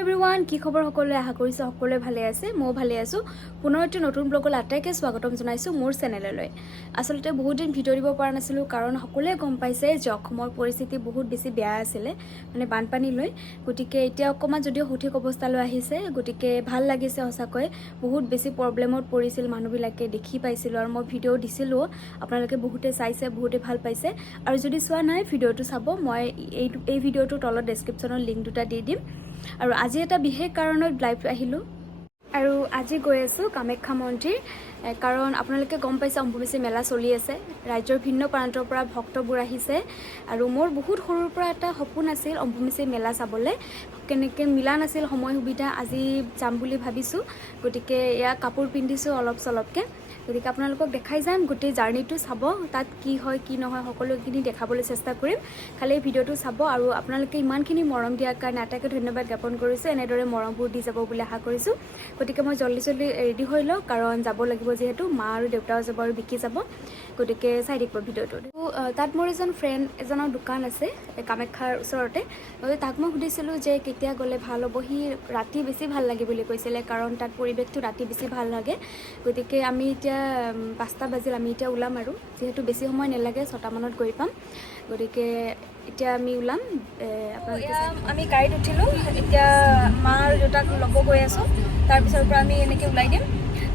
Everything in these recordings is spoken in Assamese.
এভৰিৱান কি খবৰ সকলোৱে আশা কৰিছো সকলোৱে ভালে আছে মই ভালে আছো পুনৰ এটা নতুন ব্লগলৈ আটাইকে স্বাগতম জনাইছো মোৰ চেনেললৈ আসলতে বহুত দিন ভিডিও দিব পৰা নাছিলো কাৰণ সকলোৱে গম পাইছে যে অসমৰ পৰিস্থিতি বহুত বেছি বেয়া আছিল মানে বানপানী লৈ গটিকে এতিয়া অকমান যদিও সঠিক অৱস্থালৈ আহিছে গটিকে ভাল লাগিছে হসাকৈ বহুত বেছি প্ৰবলেমত পৰিছিল মানুহবিলাকে দেখি পাইছিল আৰু মই ভিডিও দিছিলো আপোনালোকে বহুতে চাইছে বহুতে ভাল পাইছে আৰু যদি চোৱা নাই ভিডিওটো চাব মই এই ভিডিওটো তলত ডেসক্ৰিপচনৰ লিংক দুটা দি দিম আৰু আজি এটা বিশেষ কাৰণত লাইভ আহিলো আৰু আজি গৈ আছো কামাখ্যা মন্দিৰ কাৰণ আপোনালোকে গম পাইছে অম্বুবাচী মেলা চলি আছে ৰাজ্যৰ ভিন্ন প্ৰান্তৰ পৰা ভক্তবোৰ আহিছে আৰু মোৰ বহুত সৰুৰ পৰা এটা সপোন আছিল অম্বুবাচী মেলা চাবলৈ কেনেকৈ মিলা নাছিল সময় সুবিধা আজি যাম বুলি ভাবিছো গতিকে ইয়া কাপোৰ পিন্ধিছো অলপ চলপকে গতিকে আপোনালোকক দেখাই যাম গোটেই জাৰ্নিটো চাব তাত কি হয় কি নহয় সকলোখিনি দেখাবলৈ চেষ্টা কৰিম খালি ভিডিওটো চাব আৰু আপোনালোকে ইমানখিনি মৰম দিয়াৰ কাৰণে আটাইকে ধন্যবাদ জ্ঞাপন কৰিছো এনেদৰে মৰমবোৰ দি যাব বুলি আশা কৰিছো গতিকে মই জলদি ৰেডি হৈ লওঁ কাৰণ যাব লাগিব যেহেতু মা আৰু দেউতাও যাব আৰু বিকি যাব গতিকে চাই থাকিব ভিডিওটো তাত মোৰ এজন ফ্ৰেণ্ড এজনৰ দোকান আছে কামাখ্যাৰ ওচৰতে তাক মই সুধিছিলোঁ যে কেতিয়া গ'লে ভাল হ'ব সি ৰাতি বেছি ভাল লাগে বুলি কৈছিলে কাৰণ তাত পৰিৱেশটো ৰাতি বেছি ভাল লাগে গতিকে আমি এতিয়া 5টা বাজিল আমি এতিয়া ওলাম আৰু যেহেতু বেছি সময় নালাগে 6টা মানত গৈ পাম গতিকে এতিয়া আমি ওলাম আমি গাড়ীত উঠিলোঁ এতিয়া মা আৰু দেউতাক ল'ব গৈ আছোঁ তাৰপিছৰ পৰা আমি এনেকৈ ওলাই দিম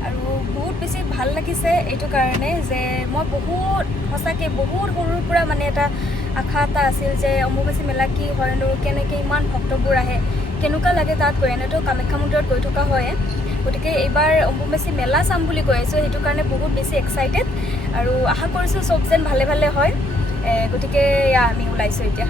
আৰু বহুত বেছি ভাল লাগিছে এইটো কাৰণে যে মই বহুত সঁচাকৈ বহুত সৰুৰ পৰা মানে এটা আশা এটা আছিল যে অম্বুবাচী মেলা কি হয়নো কেনেকৈ ইমান ভক্তবোৰ আহে কেনেকুৱা লাগে তাত গৈ এনেতো কামাখ্যা মন্দিৰত গৈ থকা হয় গতিকে এইবাৰ অম্বুবাচী মেলা চাম বুলি কৈ আছোঁ সেইটো কাৰণে বহুত বেছি এক্সাইটেড আৰু আশা কৰিছোঁ চব যেন ভালে ভালে হয় গতিকে আমি ওলাইছোঁ এতিয়া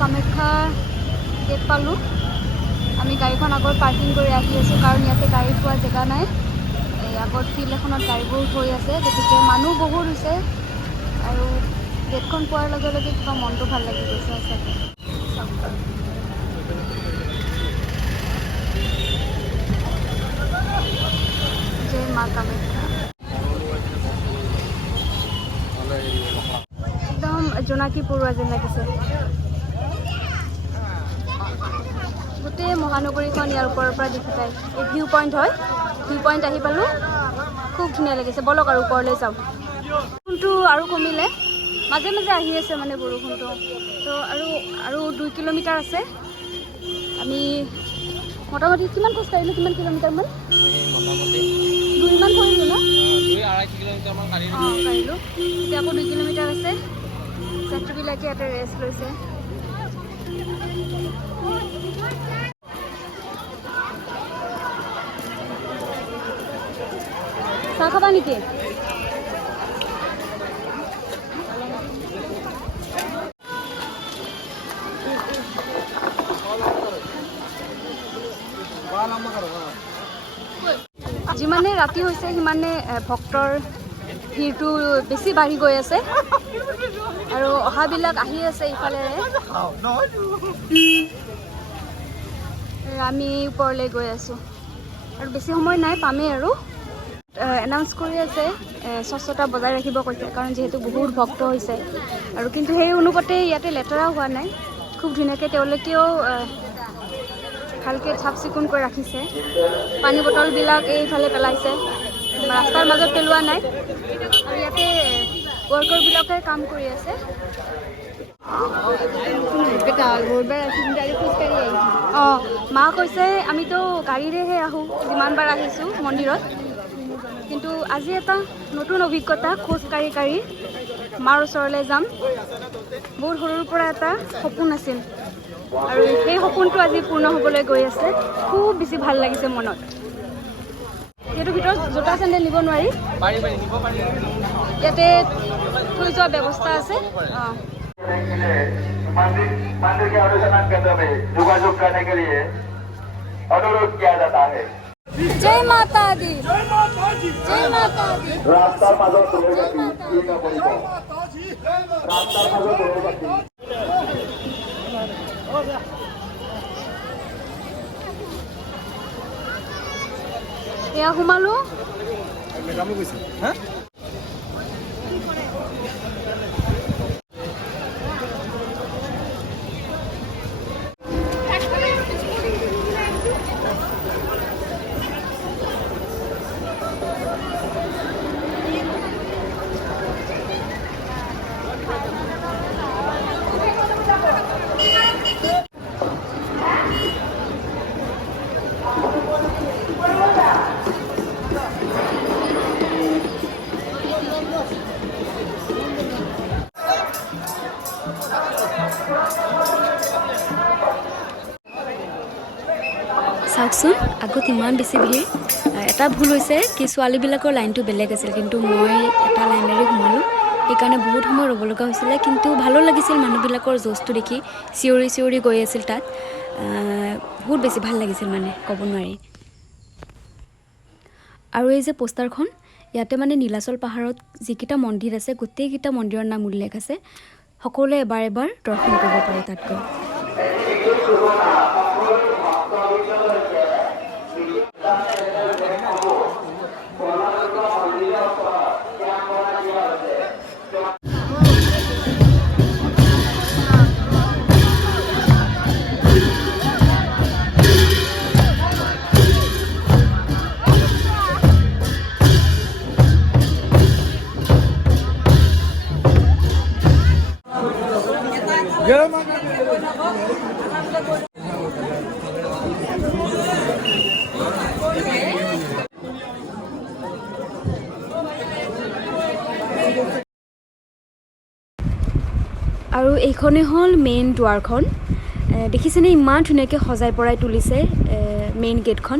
কামাখ্যা গেট পালোঁ আমি গাড়ীখন আগত পাৰ্কিং কৰি ৰাখি আছোঁ কাৰণ ইয়াতে গাড়ী থোৱা জেগা নাই এই আগত ফিল্ড এখনত গাড়ীবোৰ থৈ আছে গতিকে মানুহ বহুত হৈছে আৰু গেটখন পোৱাৰ লগে লগে কিবা মনটো ভাল লাগি গৈছে সঁচাকৈ জয় মা কামাখ্যা একদম জোনাকী পৰুৱা যেন লাগিছে গোটেই মহানগৰীখন ইয়াৰ ওপৰৰ পৰা দেখি পায় এই ভিউ পইণ্ট হয় ভিউ পইণ্ট আহি পালোঁ খুব ধুনীয়া লাগিছে বলক আৰু ওপৰলৈ যাওঁ বৰষুণটো আৰু কমিলে মাজে মাজে আহি আছে মানে বৰষুণটো তো আৰু 2 কিলোমিটাৰ আছে আমি মোটামুটি কিমান খোজ কাঢ়িলোঁ কিমান কিলোমিটাৰমান 2মান কৰিলোঁ ন 2-2.5 কিলোমিটাৰমান কাঢ়িলোঁ এতিয়া আকৌ 2 কিলোমিটাৰ আছে ছাত্ৰীবিলাকে ইয়াতে ৰেষ্ট লৈছে চাহ খাবা নেকি যিমানে ৰাতি হৈছে সিমানে ভক্তৰ ভিৰটো বেছি বাঢ়ি গৈ আছে আৰু অহাবিলাক আহি আছে ইফালেৰে আমি ওপৰলৈ গৈ আছোঁ আৰু বেছি সময় নাই পামেই আৰু এনাউন্স কৰি আছে স্বচ্ছতা বজাই ৰাখিব কৈছে কাৰণ যিহেতু বহুত ভক্ত হৈছে আৰু কিন্তু সেই অনুপাতে ইয়াতে লেতেৰা হোৱা নাই খুব ধুনীয়াকৈ তেওঁলোকেও ভালকৈ চাফ চিকুণ কৰি ৰাখিছে পানী বটলবিলাক এইফালে পেলাইছে ৰাস্তাৰ মাজত পেলোৱা নাই আৰু ইয়াতে ৱৰ্কাৰবিলাকে কাম কৰি আছে অঁ মা কৈছে আমিতো গাড়ীৰেহে আহোঁ যিমানবাৰ আহিছোঁ মন্দিৰত কিন্তু আজি এটা নতুন অভিজ্ঞতা খোজকাঢ়ি কাঢ়ি মাৰ ওচৰলৈ যাম বহুত সৰুৰ পৰা এটা সপোন আছিল আৰু সেই সপোনটো আজি পূৰ্ণ হ'বলৈ গৈ আছে খুব বেছি ভাল লাগিছে মনত সেইটো ভিতৰত জোতা চেণ্ডেল নিব নোৱাৰি ইয়াতে থৈ যোৱা ব্যৱস্থা আছে অঁ मंदिर के अनुसंधान केंद्र में योगायोग करने के लिए अनुरोध किया जाता है जय माता दी जय माता दी जय माता दी रास्ता माधव सुरेगती ये का बोलितो रास्ता माधव सुरेगती এয়া সোমালো। চাওকচোন আগত ইমান বেছি ভিৰ। এটা ভুল হৈছে কি ছোৱালীবিলাকৰ লাইনটো বেলেগ আছিল, কিন্তু মই এটা লাইনেৰে সোমালোঁ, সেইকাৰণে বহুত সময় ৰ'ব লগা হৈছিলে। কিন্তু ভালো লাগিছিল মানুহবিলাকৰ জ'চটো দেখি, চিঞৰি চিঞৰি গৈ আছিল তাত। বহুত বেছি ভাল লাগিছিল মানে ক'ব নোৱাৰি। আৰু এই যে পোষ্টাৰখন, ইয়াতে মানে নীলাচল পাহাৰত যিকেইটা মন্দিৰ আছে গোটেইকেইটা মন্দিৰৰ নাম উল্লেখ আছে। সকলোৱে এবাৰ এবাৰ দৰ্শন কৰিব পাৰে তাত গৈ। আৰু এইখনেই হ'ল মেইন দুৱাৰখন। দেখিছেনে ইমান ধুনীয়াকৈ সজাই পৰাই তুলিছে মেইন গেটখন।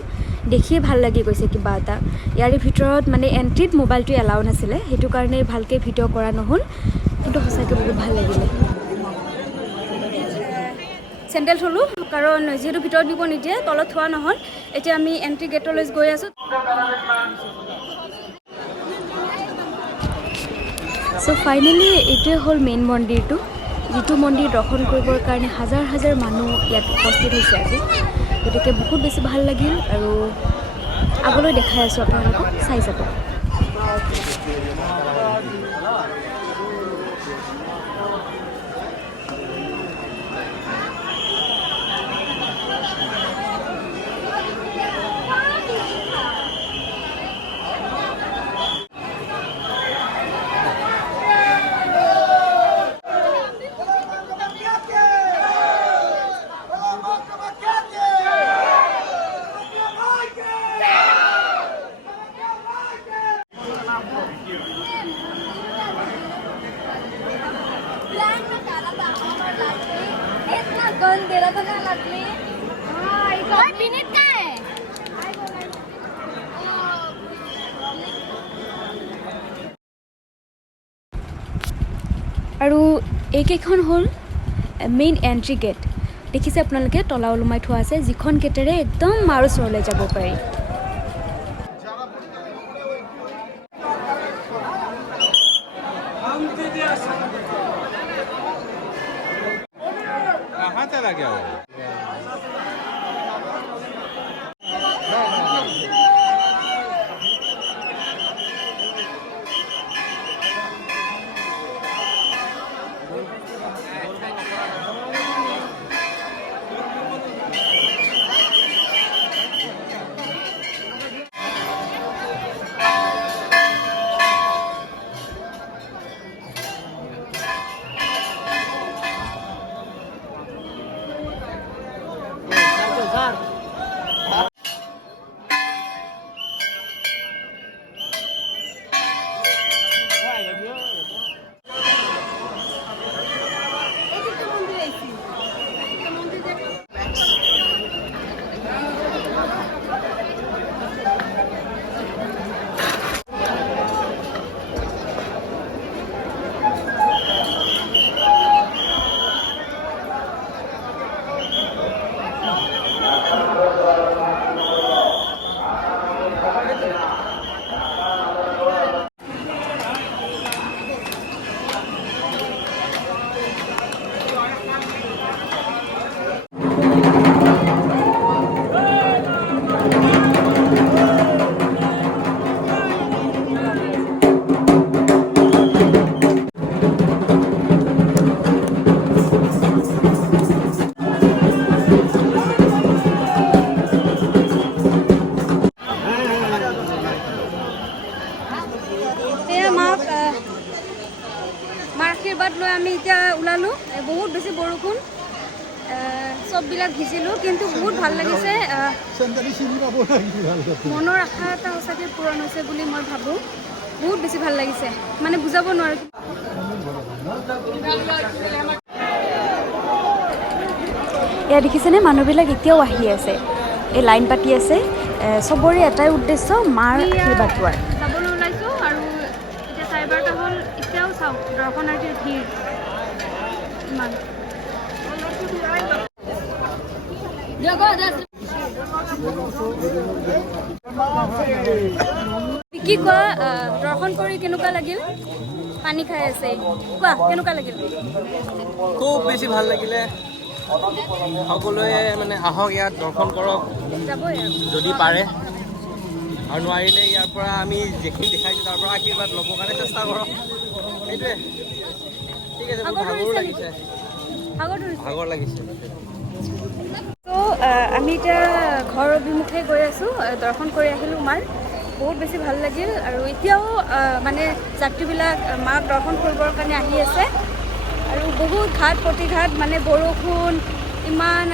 দেখিয়ে ভাল লাগি গৈছে কিবা এটা। ইয়াৰে ভিতৰত মানে এণ্ট্ৰিত মোবাইলটো এলাউ নাছিলে, সেইটো কাৰণে ভালকৈ ভিডিঅ' কৰা নহ'ল, কিন্তু সঁচাকৈ বহুত ভাল লাগিলে। চেণ্ডেল থ'লোঁ কাৰণ যিহেতু ভিতৰত দিব নিদিয়ে, তলত থোৱা নহ'ল। এতিয়া আমি এণ্ট্ৰি গেটলৈ গৈ আছোঁ। চ' ফাইনেলি এইটোৱে হ'ল মেইন মন্দিৰটো, যিটো মন্দিৰ দৰ্শন কৰিবৰ কাৰণে হাজাৰ হাজাৰ মানুহ ইয়াত উপস্থিত হৈছে আজি। গতিকে বহুত বেছি ভাল লাগিল আৰু আগলৈ দেখাই আছোঁ আপোনালোকক, চাই যাব। আৰু এইকেইখন হ'ল মেইন এণ্ট্ৰি গেট। দেখিছে আপোনালোকে তলা ওলোমাই থোৱা আছে, যিখন গেটেৰে একদম মাৰ ওচৰলৈ যাব পাৰি। চববিলাক ভিজিলোঁ, কিন্তু বহুত ভাল লাগিছে। মনৰ আশা এটা সঁচাকৈ পূৰণ হৈছে বুলি মই ভাবোঁ। বহুত বেছি ভাল লাগিছে, মানে বুজাব নোৱাৰোঁ। এয়া দেখিছেনে, মানুহবিলাক এতিয়াও আহি আছে, এই লাইন পাতি আছে। চবৰে এটাই উদ্দেশ্য, মাৰ আশীৰ্বাদ পোৱাৰ। যাবলৈ ওলাইছোঁ আৰু এতিয়া 12:30 হ'ল। এতিয়াও চাওক দৰ্শনাৰ্থীৰ ভিৰ ইমান। কি কোৱা, দৰ্শন কৰি কেনেকুৱা লাগিল? পানী খাই আছে, কোৱা কেনেকুৱা লাগিল? খুব বেছি ভাল লাগিলে। সকলোৱে মানে আহক, ইয়াত দৰ্শন কৰক যদি পাৰে, আৰু নোৱাৰিলে ইয়াৰ পৰা আমি যিখিনি দেখাইছোঁ তাৰ পৰা আশীৰ্বাদ ল'বৰ কাৰণে চেষ্টা কৰক। সেইটোৱে। ঠিক আছে, ভাগৰো লাগিছে, ভাগৰ লাগিছে। ত' আমি এতিয়া ঘৰ অভিমুখে গৈ আছোঁ। দৰ্শন কৰি আহিলোঁ মাৰ, বহুত বেছি ভাল লাগিল। আৰু এতিয়াও মানে যাত্ৰীবিলাক মাক দৰ্শন কৰিবৰ কাৰণে আহি আছে। আৰু বহুত ঘাট প্ৰতিঘাট, মানে বৰষুণ, ইমান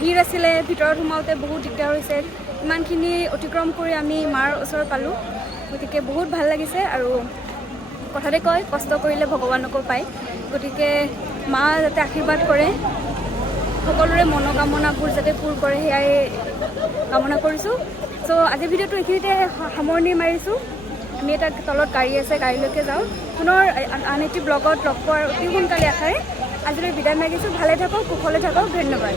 ভিৰ আছিলে, ভিতৰত সোমাওঁতে বহুত দিগদাৰ হৈছে। ইমানখিনি অতিক্ৰম কৰি আমি মাৰ ওচৰ পালোঁ, গতিকে বহুত ভাল লাগিছে। আৰু কথাতে কয়, কষ্ট কৰিলে ভগৱানকো পায়। গতিকে মা যাতে আশীৰ্বাদ কৰে, সকলোৰে মনোকামনাবোৰ যাতে পূৰ কৰে, সেয়াই কামনা কৰিছোঁ। চ' আজিৰ ভিডিঅ'টো এইখিনিতে সামৰণি মাৰিছোঁ। আমি এটা তলত গাড়ী আছে, গাড়ীলৈকে যাওঁ। পুনৰ আন এটি ব্লগত লগ পোৱাৰ অতি সোনকালে আশাৰে আজিলৈ বিদায় মাগিছোঁ। ভালে থাকক, কুশলে থাকক, ধন্যবাদ।